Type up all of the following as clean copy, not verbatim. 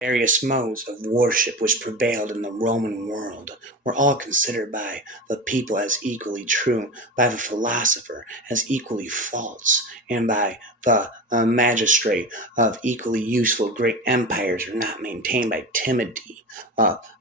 Various modes of worship which prevailed in the Roman world were all considered by the people as equally true, by the philosopher as equally false, and by the magistrate of equally useful. Great empires are not maintained by timidity.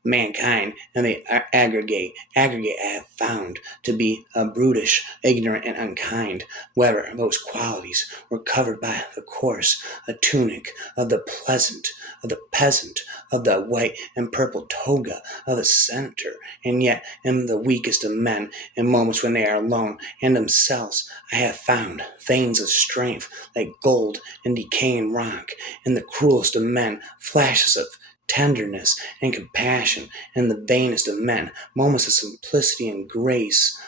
Mankind and the aggregate I have found to be brutish, ignorant, and unkind. Whether those qualities were covered by the coarse a tunic of the pleasant of the peasant, of the white and purple toga of the senator, and yet in the weakest of men, in moments when they are alone and themselves, I have found veins of strength like gold and decaying rock, in the cruelest of men, flashes of tenderness and compassion, in the vainest of men, moments of simplicity and grace.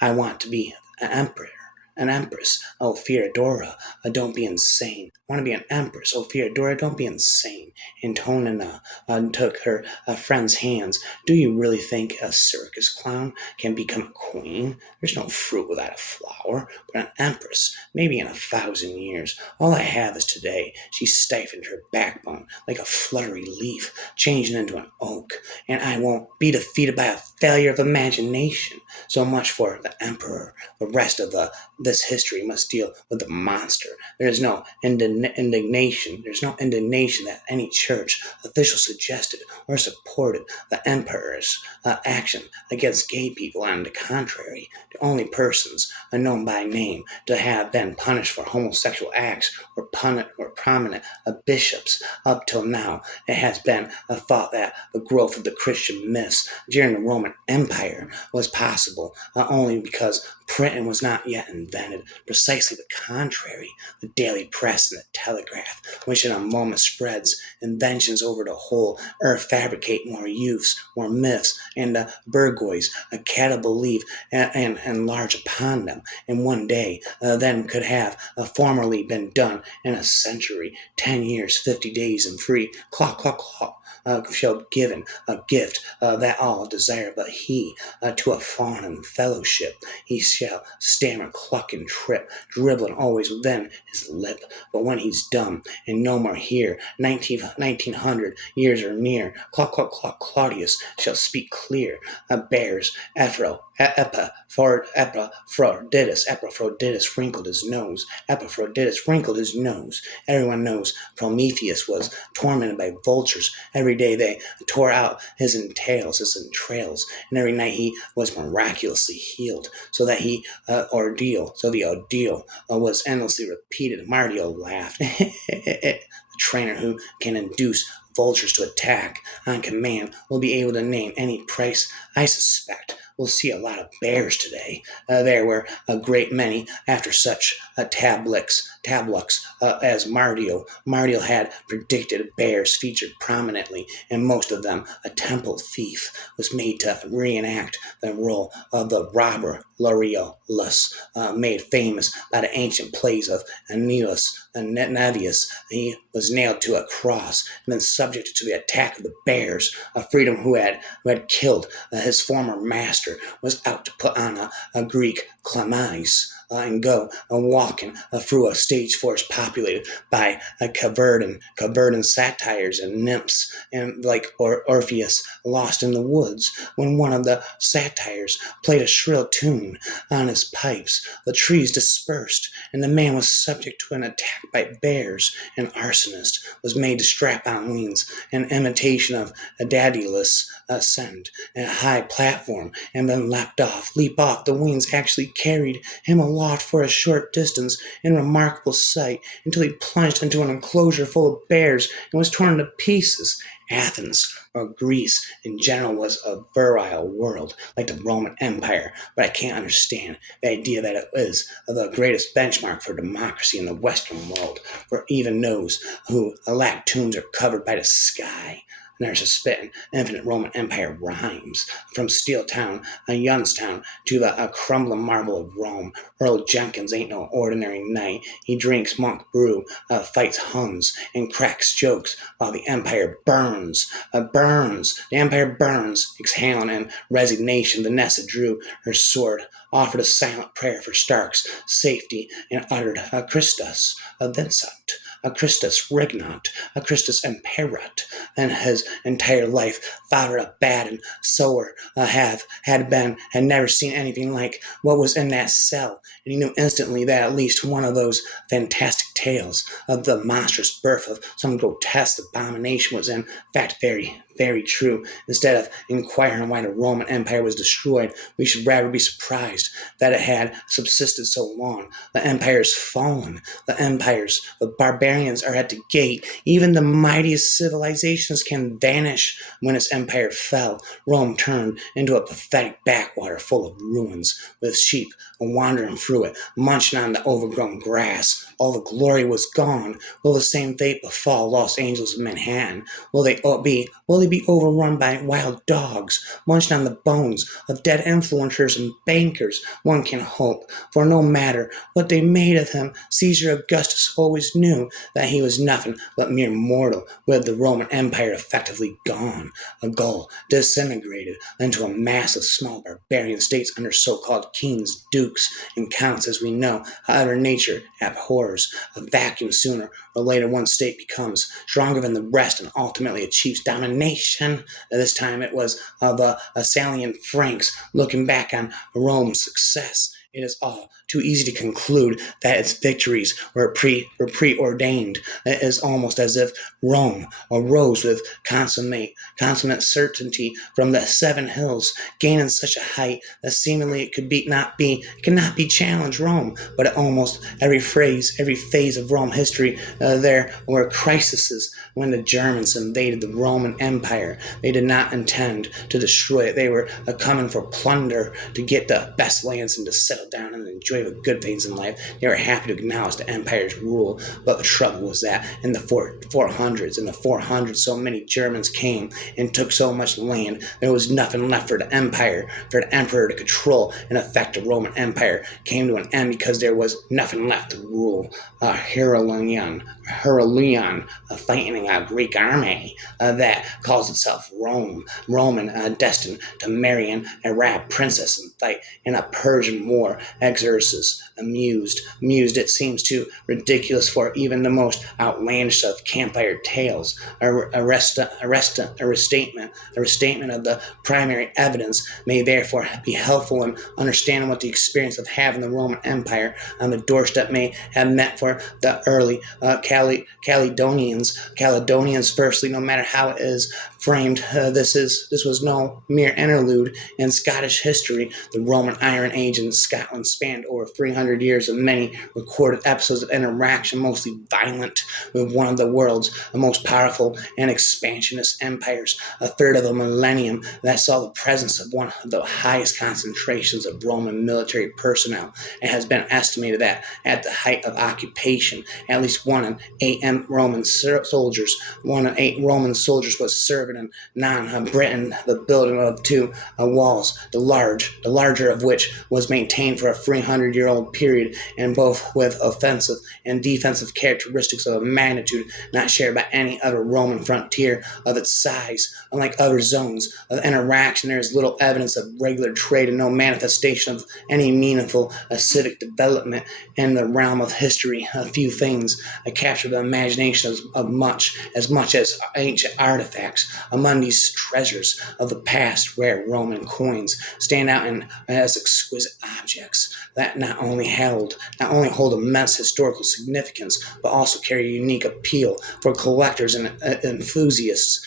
I want to be an emperor. An empress. Oh, Theodora, don't be insane. I want to be an empress. Oh, Theodora, don't be insane. Antonina took her friend's hands. Do you really think a circus clown can become a queen? There's no fruit without a flower, but an empress, maybe in 1,000 years. All I have is today. She stiffened her backbone like a fluttery leaf, changing into an oak, and I won't be defeated by a failure of imagination. So much for the emperor. The rest of this history must deal with the monster. There is no indignation. There's no indignation that any church official suggested or supported the emperor's action against gay people. On the contrary, the only persons known by name to have been punished for homosexual acts were prominent bishops. Up till now, it has been thought that the growth of the Christian myths during the Roman Empire was possible only because printing was not yet invented. Precisely the contrary. The daily press and the telegraph, which in a moment spreads inventions over the whole earth, fabricate more youths, more myths, and burgoys, cattle believe and enlarge upon them in one day, than could have formerly been done in a century. 10 years, 50 days, and free. Clock, clock, clock. Shall given a gift that all desire, but he to a fawn and fellowship he shall stammer, cluck, and trip, dribbling always within his lip. But when he's dumb and no more here, 1900 years are near, clock, clock, clock, Claudius shall speak clear. Bears, Epaphroditus wrinkled his nose. Epaphroditus wrinkled his nose. Everyone knows Prometheus was tormented by vultures. Every day they tore out his entrails, and every night he was miraculously healed, so that the ordeal was endlessly repeated. Mardio laughed. The trainer who can induce vultures to attack on command will be able to name any price. I suspect we'll see a lot of bears today. There were a great many after such tablux as Mardio. Mardio had predicted bears featured prominently, and most of them a temple thief was made to reenact the role of the robber Laureolus, made famous by the ancient plays of Aeneas and Navius. He was nailed to a cross and then subjected to the attack of the bears. A freedom who had killed his former master was out to put on a Greek chlamys and go walking through a stage force populated by caverdan satyrs and nymphs, and like Orpheus lost in the woods. When one of the satyrs played a shrill tune on his pipes, the trees dispersed, and the man was subject to an attack by bears. An arsonist was made to strap on wings, an imitation of Daedalus, ascend a high platform and then leap off. The wings actually carried him aloft for a short distance in remarkable sight until he plunged into an enclosure full of bears and was torn to pieces. Athens, or Greece in general, was a virile world like the Roman Empire, but I can't understand the idea that it is the greatest benchmark for democracy in the Western world, for even those who lack tombs are covered by the sky. There's a spitting infinite Roman Empire rhymes from Steel Town, Youngstown, to the crumbling marble of Rome. Earl Jenkins ain't no ordinary knight. He drinks monk brew, fights Huns, and cracks jokes while the Empire burns. Burns. The Empire burns. Exhaling in resignation, Vanessa drew her sword, offered a silent prayer for Stark's safety, and uttered Christus, Vincent. a Christus regnant, a Christus imperat, and his entire life, father a bad and sower, had never seen anything like what was in that cell, and he knew instantly that at least one of those fantastic tales of the monstrous birth of some grotesque abomination was in fact very, very true. Instead of inquiring why the Roman Empire was destroyed, we should rather be surprised that it had subsisted so long. The empire is fallen. The barbarians are at the gate. Even the mightiest civilizations can vanish. When its empire fell, Rome turned into a pathetic backwater full of ruins, with sheep wandering through it, munching on the overgrown grass. All the glory was gone. Will the same fate befall Los Angeles and Manhattan? Will they be overrun by wild dogs, munching on the bones of dead influencers and bankers? One can hope, for no matter what they made of him, Caesar Augustus always knew that he was nothing but mere mortal, with the Roman Empire effectively gone, a Gaul disintegrated into a mass of small barbarian states under so-called kings, dukes, and counts. As we know, however, nature abhors a vacuum. Sooner or later one state becomes stronger than the rest and ultimately achieves domination. This time it was of the Salian Franks. Looking back on Rome's success, it is all too easy to conclude that its victories were preordained. It is almost as if Rome arose with consummate certainty from the seven hills, gaining such a height that seemingly it cannot be challenged. Rome, but at almost every phase of Rome history, there were crises. When the Germans invaded the Roman Empire, they did not intend to destroy it. They were coming for plunder, to get the best lands and to settle down and enjoy the good things in life. They were happy to acknowledge the empire's rule, but the trouble was that in the 400s, so many Germans came and took so much land, there was nothing left for the emperor to control. In effect, the Roman Empire came to an end because there was nothing left to rule. Heraclian, fighting a Greek army that calls itself Roman, destined to marry an Arab princess and fight in a Persian war. Xerxes, amused, it seems too ridiculous for even the most outlandish of campfire tales. A restatement of the primary evidence may therefore be helpful in understanding what the experience of having the Roman Empire on the doorstep may have meant for the early Caledonians. Firstly, no matter how it is framed, this was no mere interlude in Scottish history. The Roman Iron Age in Scotland spanned over 300 years of many recorded episodes of interaction, mostly violent, with one of the world's most powerful and expansionist empires. A third of a millennium that saw the presence of one of the highest concentrations of Roman military personnel. It has been estimated that at the height of occupation, at least one in eight Roman soldiers was serving in non-Britain. The building of two walls, the larger of which was maintained for a 300-year-old period, and both with offensive and defensive characteristics of a magnitude not shared by any other Roman frontier of its size. Unlike other zones of interaction, there is little evidence of regular trade and no manifestation of any meaningful civic development in the realm of history. A few things capture the imagination of much as ancient artifacts. Among these treasures of the past, rare Roman coins stand out as exquisite objects that not only hold immense historical significance, but also carry a unique appeal for collectors and enthusiasts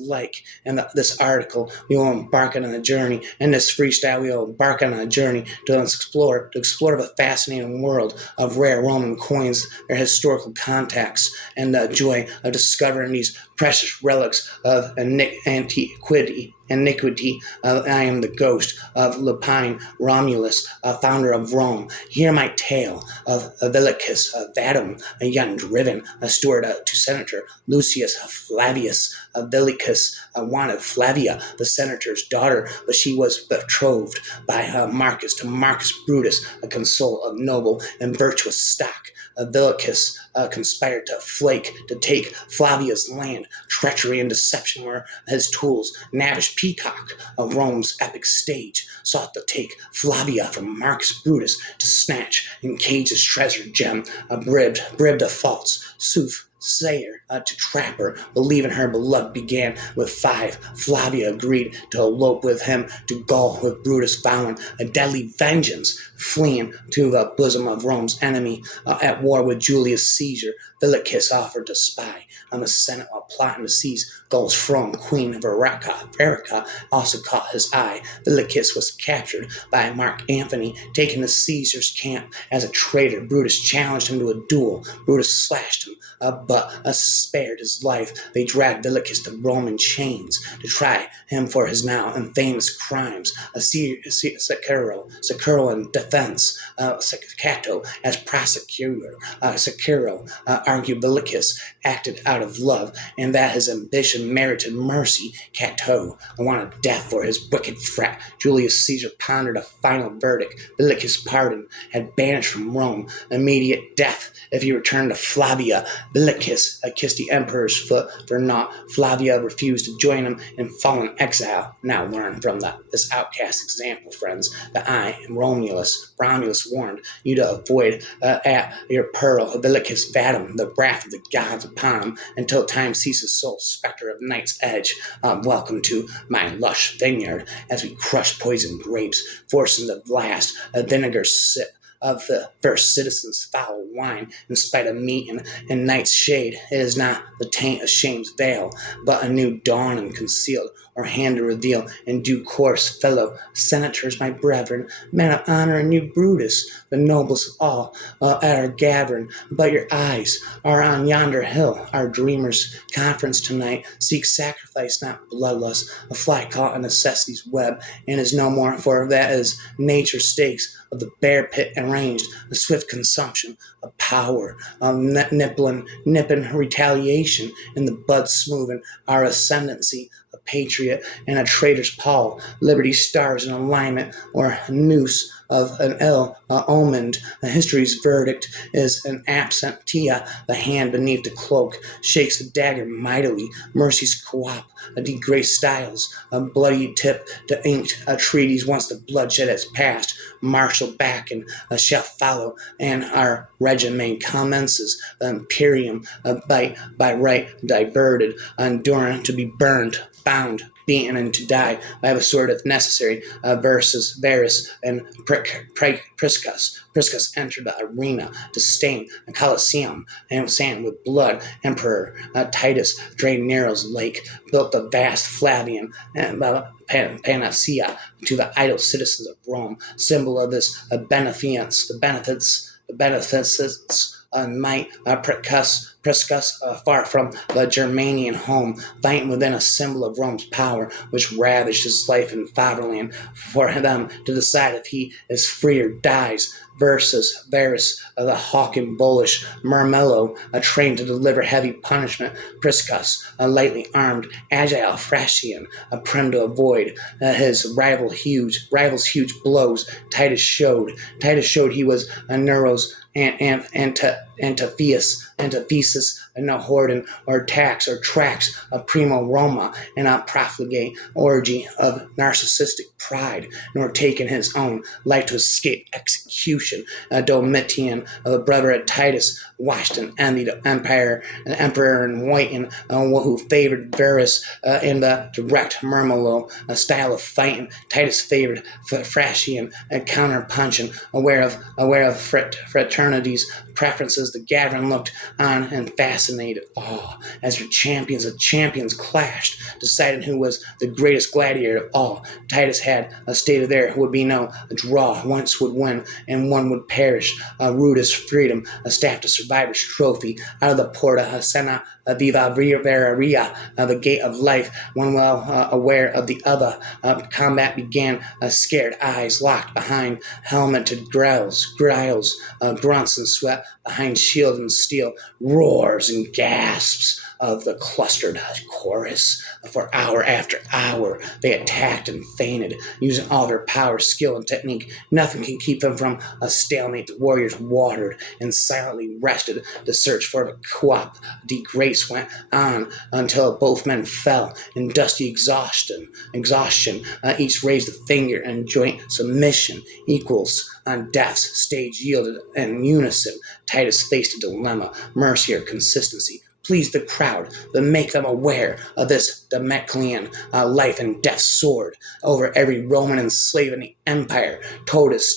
alike. In this article, we will embark on a journey. In this freestyle, we will embark on a journey to explore the fascinating world of rare Roman coins, their historical context, and the joy of discovering these precious relics of antiquity. I am the ghost of Lepine Romulus, founder of Rome. Hear my tale of Avilicus Vadum, a young driven steward to Senator Lucius Flavius. Avilicus wanted Flavia, the senator's daughter, but she was betrothed by Marcus to Marcus Brutus, a consul of noble and virtuous stock. Villicus conspired to take Flavia's land. Treachery and deception were his tools. Knavish Peacock of Rome's epic stage sought to take Flavia from Marcus Brutus to snatch and cage his treasure gem, bribbed of faults, soothsayer to trap her, believing her beloved began with 5. Flavia agreed to elope with him to Gaul, with Brutus vowing a deadly vengeance, fleeing to the bosom of Rome's enemy. At war with Julius Caesar, Villicus offered to spy on the Senate while plotting to seize Gaul's throne. Queen Verica also caught his eye. Villicus was captured by Mark Antony, taken to Caesar's camp as a traitor. Brutus challenged him to a duel. Brutus slashed him, but spared his life. They dragged Villicus to Rome in chains to try him for his now infamous crimes. Sicuro in defense, Cato as prosecutor. Sicuro argued Villicus acted out of love and that his ambition merited mercy. Cato wanted death for his wicked threat. Julius Caesar pondered a final verdict. Villicus' pardon had banished from Rome immediate death if he returned to Flavia. Villicus kissed the emperor's foot for naught. Flavia refused to join him in fallen exile. Now learn from this outcast example, friends, that I am Romulus. Warned you to avoid at your peril. Villicus Vatum, the wrath of the gods upon him, until time ceases, sole spectre of night's edge. Welcome to my lush vineyard, as we crush poisoned grapes, forcing the last vinegar sip of the first citizen's foul wine. In spite of meat and night's shade, it is not the taint of shame's veil, but a new dawn unconcealed, or hand to reveal in due course. Fellow senators, my brethren, men of honor, and you, Brutus, the noblest of all, at our gathering. But your eyes are on yonder hill. Our dreamers' conference tonight seeks sacrifice, not bloodlust. A fly caught in necessity's web, and is no more, for that is nature's stakes of the bear pit arranged, a swift consumption of power, nipping retaliation in the bud smoothing our ascendancy, a patriot and a traitor's pall, liberty stars in alignment, or a noose of an ill omened. History's verdict is an absentia. The hand beneath the cloak shakes the dagger mightily. Mercy's co-op, a degraded styles, a bloody tip to inked treaties. Once the bloodshed has passed, marshal back and shall follow, and our regimen commences. The imperium by right diverted, enduring to be burned, bound, beaten, and to die by the sword if necessary. Versus Varus and Priscus. Priscus entered the arena to stain the Colosseum and sand with blood. Emperor Titus drained Nero's lake, built the vast Flavian panacea to the idle citizens of Rome, symbol of this beneficence, the beneficence might Priscus, far from the Germanian home, fighting within a symbol of Rome's power, which ravished his life in fatherland, for them to decide if he is free or dies. Versus Varus, the hawk and bullish Murmello, trained to deliver heavy punishment. Priscus, a lightly armed, agile Thracian, prim to avoid his rival's huge blows. Titus showed he was a Nero's antithesis, no Horden or tax or tracks of primo Roma, and a profligate orgy of narcissistic pride, nor taken his own life to escape execution. Domitian, the brother of Titus, watched and envied the emperor in white, and who favored Varus in the direct Murmelo style of fighting. Titus favored Thracian counter-punching, aware of fraternity's preferences. The gathering looked on in fascinated awe as their champions clashed, deciding who was the greatest gladiator of all. Titus had stated there would be no draw. Once would win and one would perish. Rudis freedom, a staff to survivor's trophy. Out of the porta sena viva veraria, the gate of life, one well aware of the other. Combat began. Scared eyes locked behind helmeted growls, grunts and sweat behind shield and steel, roars and gasps of the clustered chorus For hour after hour, they attacked and feinted, using all their power, skill, and technique. Nothing can keep them from a stalemate. The warriors watered and silently rested. The search for the co-op degrace went on until both men fell in dusty exhaustion. Each raised a finger, and joint submission equals on death's stage yielded in unison. Titus faced a dilemma: mercy or consistency. Please the crowd, but make them aware of this Damoclean life and death sword over every Roman enslaved in the empire. Titus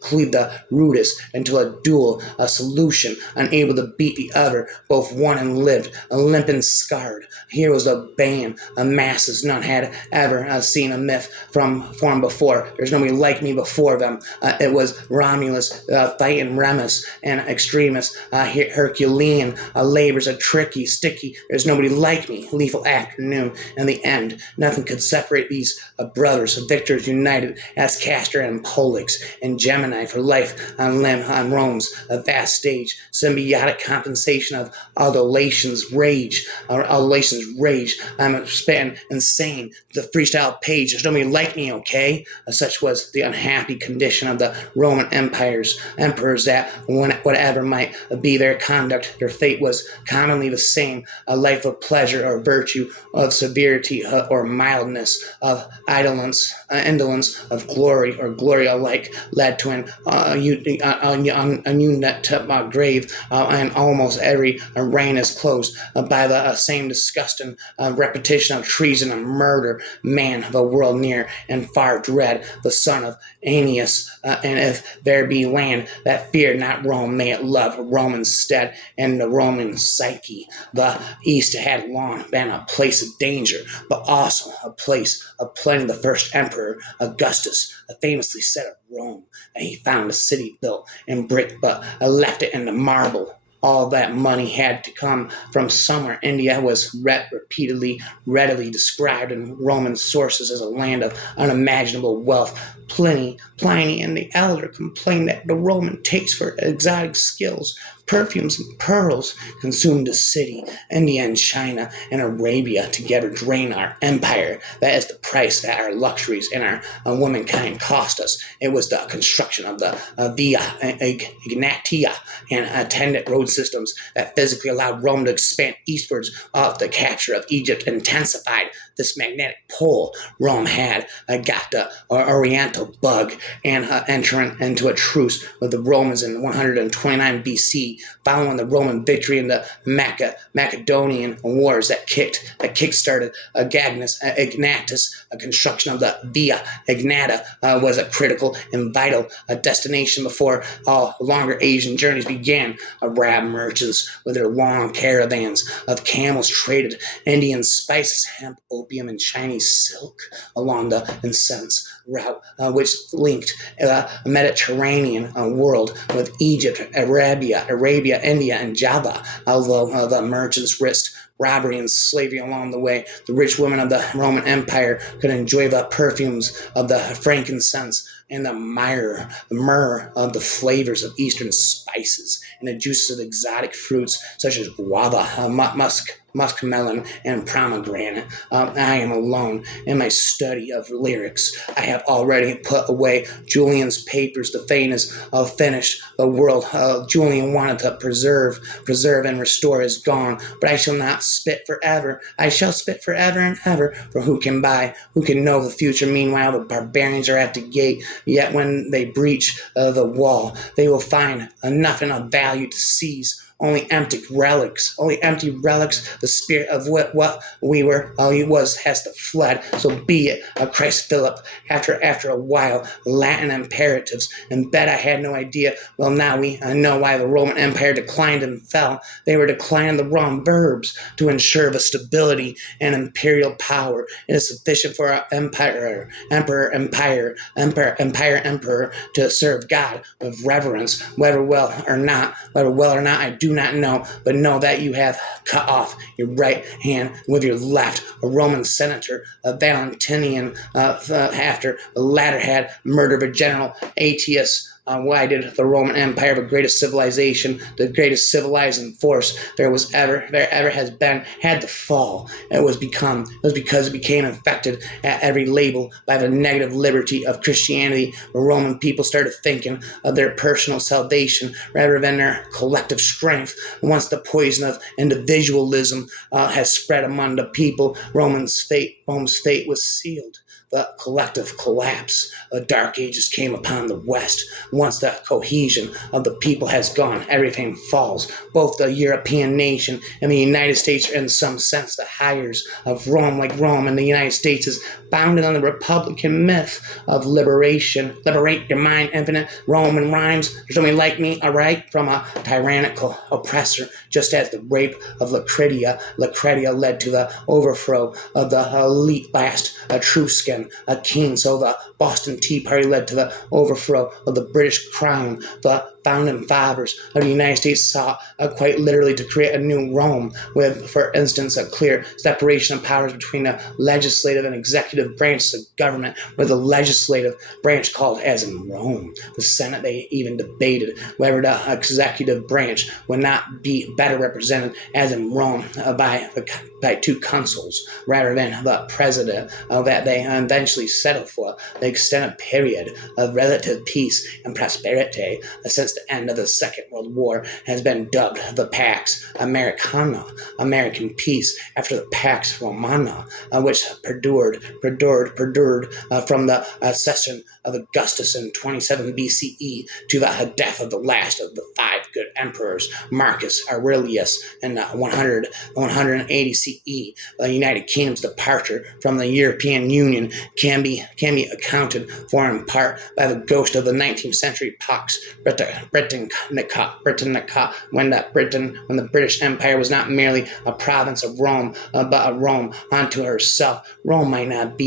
cleaved the rudest until a solution, unable to beat the other. Both won and lived, limp and scarred. Heroes of band, masses none had ever seen a myth from form before. There's nobody like me before them. It was Romulus fighting Remus, and Extremis, Herculean labors a tricky, sticky. There's nobody like me. Lethal afternoon. In the end, nothing could separate these brothers. Victors united as Castor and Pollux and Gemini for life on Rome's vast stage. Symbiotic compensation of adulation's rage. I'm spitting insane. The freestyle page. There's nobody like me, okay? Such was the unhappy condition of the Roman emperors that whatever might be their conduct, their fate was commonly the same: a life of pleasure or virtue, of severity or mildness, of indolence, of glory or glory alike, led to an ununit grave, and almost every reign is closed by the same disgusting repetition of treason and murder. Man of a world near and far dread, the son of Aeneas, and if there be land that fear not Rome, may it love Rome instead. And the Roman psyche, the East had long been a place of danger, but also a place of plenty. The first emperor, Augustus, famously said of Rome that he found a city built in brick, but left it in the marble. All that money had to come from somewhere. India was readily described in Roman sources as a land of unimaginable wealth. Pliny and the Elder complained that the Roman taste for exotic skills, perfumes, and pearls consumed the city. India and China and Arabia together drain our empire. That is the price that our luxuries and our womankind cost us. It was the construction of the Via Egnatia and attendant road systems that physically allowed Rome to expand eastwards. The capture of Egypt intensified this magnetic pull. Rome had got the Oriental bug, and entering into a truce with the Romans in 129 BC, following the Roman victory in the Macedonian Wars that kickstarted Agnatus. A construction of the Via Egnata was a critical and vital destination before longer Asian journeys began. Arab merchants with their long caravans of camels traded Indian spices, hemp, opium, and Chinese silk along the incense route, which linked the Mediterranean world with Egypt, Arabia, India, and Java. Although the merchants risked robbery and slavery along the way, the rich women of the Roman Empire could enjoy the perfumes of the frankincense and the myrrh of the flavors of Eastern spices, and the juices of exotic fruits such as guava, muskmelon, and pomegranate. I am alone in my study of lyrics. I have already put away Julian's papers. The famous finished the world Julian wanted to preserve and restore is gone, but I shall not spit forever. I shall spit forever and ever, for who can know the future? Meanwhile, the barbarians are at the gate, yet when they breach the wall, they will find nothing of value to seize. Only empty relics. The spirit of what we were, has fled. So be it. Christ Philip, after a while, Latin imperatives. And bet I had no idea. Well, now we know why the Roman Empire declined and fell. They were declining the wrong verbs to ensure the stability and imperial power. It is sufficient for our emperor to serve God with reverence, whether well or not, I do not know, but know that you have cut off your right hand with your left. A Roman senator, Valentinian, after the latter had murdered a general, Aetius Why did the Roman Empire, the greatest civilization, the greatest civilizing force there ever has been, had to fall? It was because it became infected at every label by the negative liberty of Christianity. The Roman people started thinking of their personal salvation rather than their collective strength. Once the poison of individualism has spread among the people, Rome's fate was sealed. The collective collapse of Dark Ages came upon the West. Once the cohesion of the people has gone, everything falls. Both the European nation and the United States are in some sense the hires of Rome, like Rome and the United States is founded on the Republican myth of liberation. Liberate your mind, infinite Roman rhymes. There's nobody like me, all right, from a tyrannical oppressor, just as the rape of Lucretia led to the overthrow of the elite last Etruscan king. So the Boston Tea Party led to the overthrow of the British crown. The founding fathers of the United States sought quite literally to create a new Rome with, for instance, a clear separation of powers between the legislative and executive branches of government, with the legislative branch called as in Rome. The Senate, they even debated whether the executive branch would not be better represented as in Rome by two consuls rather than the president, that they eventually settled for the extended period of relative peace and prosperity since the end of the Second World War has been dubbed the Pax Americana, American peace, after the Pax Romana, which perdured from the accession of Augustus in 27 BCE to the death of the last of the five good emperors, Marcus Aurelius, in 180 CE. The United Kingdom's departure from the European Union can be accounted for in part by the ghost of the 19th century Pax Britannica, when the British Empire was not merely a province of Rome, but a Rome unto herself. Rome might not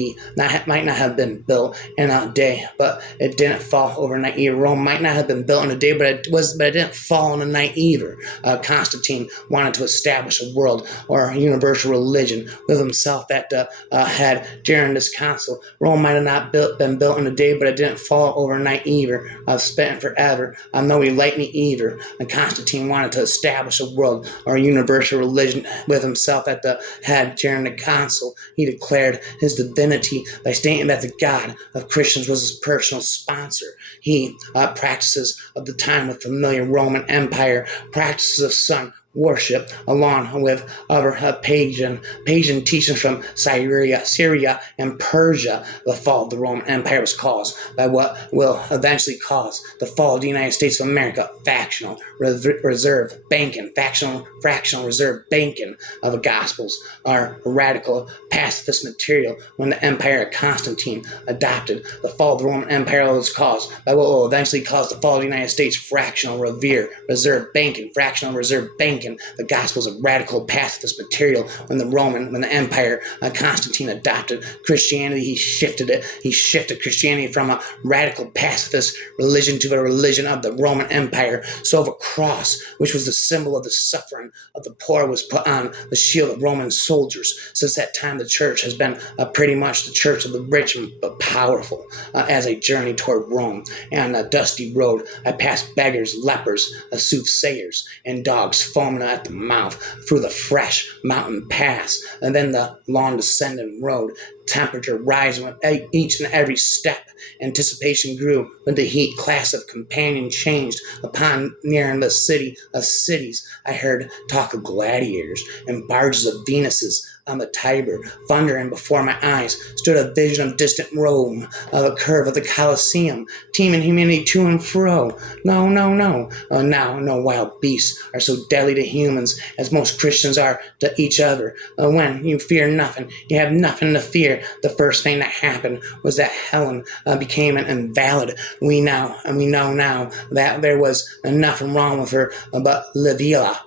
have been built in a day, but it didn't fall overnight either. Rome might not have been built in a day, but it didn't fall in a night either. Constantine wanted to establish a world or a universal religion with himself at the head during this council. Rome might have not been built in a day, but it didn't fall overnight either. Spent forever. No, he liked me either. And Constantine wanted to establish a world or a universal religion with himself at the head during the council. He declared his divinity by stating that the God of Christians was his personal sponsor. He practices of the time of familiar Roman Empire, practices of sun worship, along with other pagan teachings from Syria, and Persia. The fall of the Roman Empire was caused by what will eventually cause the fall of the United States of America: fractional reserve banking. Fractional reserve banking of the Gospels are radical pacifist material. When the Empire of Constantine adopted, the fall of the Roman Empire was caused by what will eventually cause the fall of the United States: fractional reserve banking. Fractional reserve banking. The Gospels of radical pacifist material. When the Empire Constantine adopted Christianity, he shifted Christianity from a radical pacifist religion to the religion of the Roman Empire. So the cross, which was the symbol of the suffering of the poor, was put on the shield of Roman soldiers. Since that time, the church has been pretty much the church of the rich but powerful. As I journeyed toward Rome, and on a dusty road, I passed beggars, lepers, soothsayers, and dogs foaming at the mouth through the fresh mountain pass, and then the long descending road. Temperature rising with each and every step. Anticipation grew when the heat. Class of companion changed. Upon nearing the city of cities, I heard talk of gladiators and barges of Venuses on the Tiber. Thundering before my eyes stood a vision of distant Rome, of the curve of the Colosseum, teeming humanity to and fro. No. Now no wild beasts are so deadly to humans as most Christians are to each other. When you fear nothing, you have nothing to fear. The first thing that happened was that Helen became an invalid. We know now that there was nothing wrong with her, but La Villa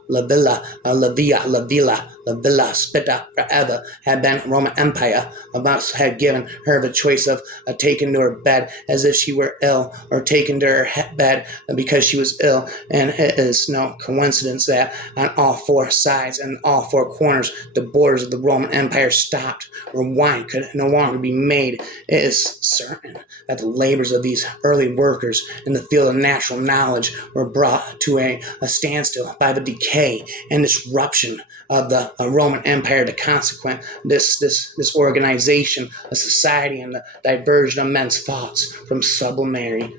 the Villa Spita forever had been Roman Empire, thus had given her the choice of taking to her bed as if she were ill, or taking to her bed because she was ill. And it is no coincidence that on all four sides and all four corners, the borders of the Roman Empire stopped, where wine could no longer be made. It is certain that the labors of these early workers in the field of natural knowledge were brought to a standstill by the decay and disruption of the Roman Empire, the consequent disorganization of society and the diversion of men's thoughts from sublunary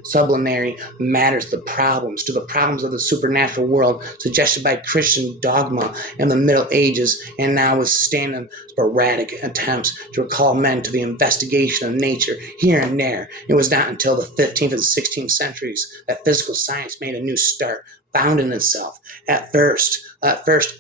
matters to the problems of the supernatural world suggested by Christian dogma in the Middle Ages, and now withstanding sporadic attempts to recall men to the investigation of nature here and there. It was not until the 15th and 16th centuries that physical science made a new start, founding itself at first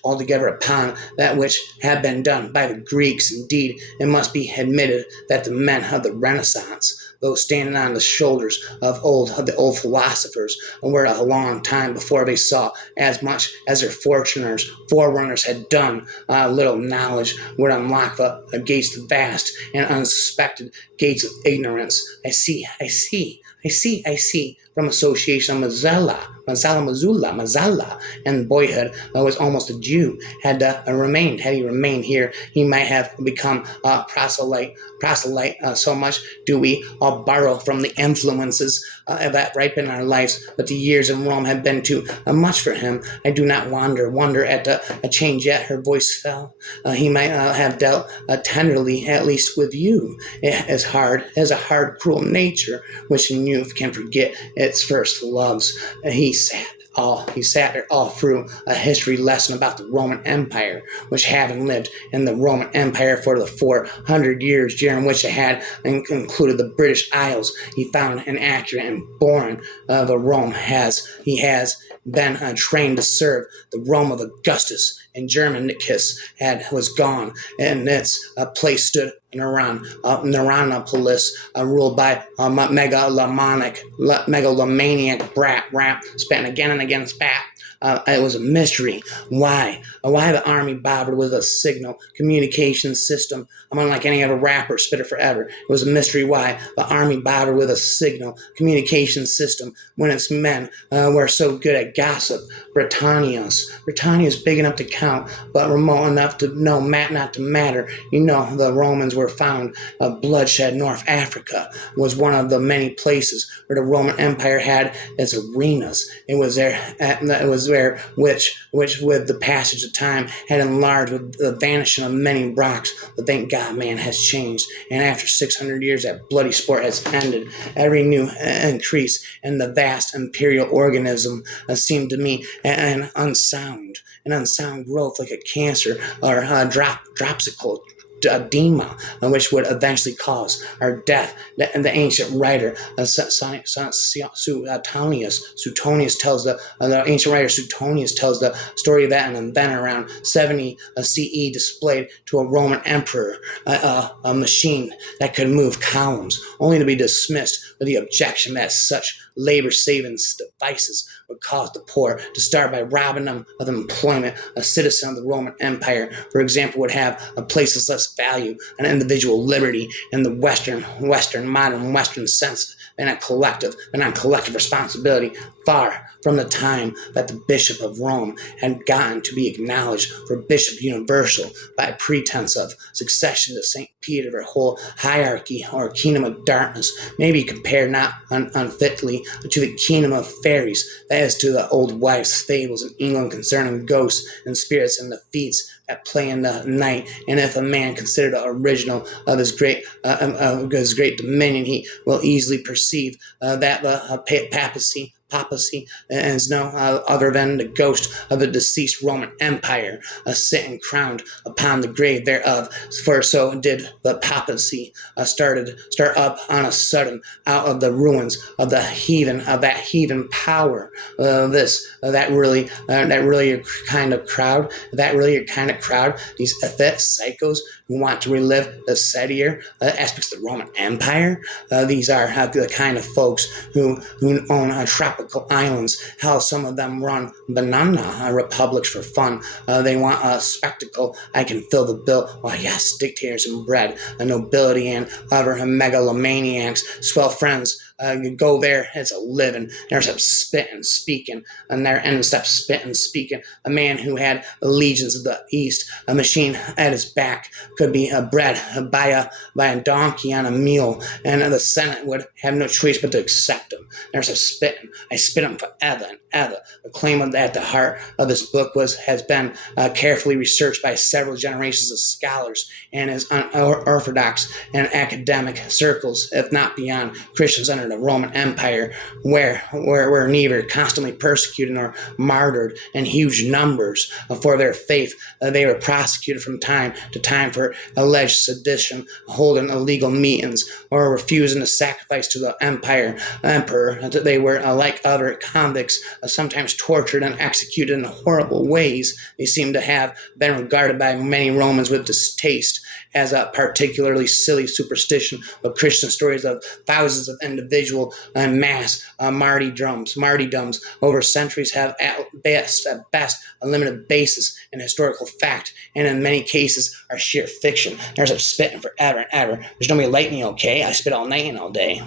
altogether upon that which had been done by the Greeks. Indeed, it must be admitted that the men of the Renaissance, though standing on the shoulders of the old philosophers, were a long time before they saw as much as their forerunners had done. Little knowledge would unlock the gates of vast and unsuspected gates of ignorance. I see, from association of Mazala, and boyhood was almost a Jew. Had he remained here, he might have become a proselyte. So much do we all borrow from the influences that ripen our lives, but the years in Rome have been too much for him. I do not wonder at a change yet. Her voice fell. He might have dealt tenderly, at least with you. It is a hard, cruel nature, which in youth can forget its first loves. He sat there all through a history lesson about the Roman Empire, which having lived in the Roman Empire for the 400 years during which it had included the British Isles, he found an accurate and born of Rome he has been trained to serve the Rome of Augustus, and Germanicus was gone, and its place stood Naranopolis, ruled by megalomaniac brat, spat again and again spat. It was a mystery. Why the army bothered with a signal communication system, unlike any other rapper, spitter forever. It was a mystery why the army bothered with a signal communication system when its men were so good at gossip. Britannia's big enough to count, but remote enough to know not to matter. The Romans were found. Bloodshed North Africa was one of the many places where the Roman Empire had its arenas. It was there which with the passage of time had enlarged with the vanishing of many rocks. But thank God man has changed, and after 600 years that bloody sport has ended. Every new increase in the vast imperial organism seemed to me an unsound growth, like a cancer or a dropsical edema, which would eventually cause our death. And the ancient writer Suetonius tells the story of that an event around 70 CE displayed to a Roman emperor a machine that could move columns, only to be dismissed with the objection that such labor-saving devices would cause the poor to start by robbing them of employment. A citizen of the Roman Empire, for example, would have a places less value an individual liberty in the modern Western sense than on collective responsibility, far from the time that the Bishop of Rome had gotten to be acknowledged for Bishop Universal by pretense of succession to St. Peter. Their whole hierarchy or kingdom of darkness may be compared not unfitly to the kingdom of fairies, that is, to the old wives' fables in England concerning ghosts and spirits and the feats that play in the night. And if a man consider the original of his great dominion, he will easily perceive that the papacy is no other than the ghost of the deceased Roman Empire, sitting crowned upon the grave thereof. For so did the papacy start up on a sudden out of the ruins of that heathen power. That really your kind of crowd. These psychos who want to relive the seedier aspects of the Roman Empire. These are the kind of folks who own tropical islands. Hell, some of them run banana republics for fun. They want a spectacle. I can fill the bill. Well, yes, dictators and bread, a nobility and other megalomaniacs, swell friends. You go there, it's a living. There's a spitting, speaking, and there ends step spitting, speaking. A man who had the legions of the East, a machine at his back, could be bred by a donkey on a mule, and the Senate would have no choice but to accept him. There's a spitting. I spit him forever and ever. The claim of at the heart of this book has been carefully researched by several generations of scholars and is unorthodox and academic circles, if not beyond. Christians under the Roman Empire, where neither constantly persecuted nor martyred in huge numbers for their faith. They were prosecuted from time to time for alleged sedition, holding illegal meetings, or refusing to sacrifice to the emperor. They were, like other convicts, sometimes tortured and executed in horrible ways. They seem to have been regarded by many Romans with distaste as a particularly silly superstition, but Christian stories of thousands of individual and mass martyrdoms over centuries have at best a limited basis in historical fact, and in many cases are sheer fiction. There's a spitting forever and ever. There's nobody like me, okay? I spit all night and all day.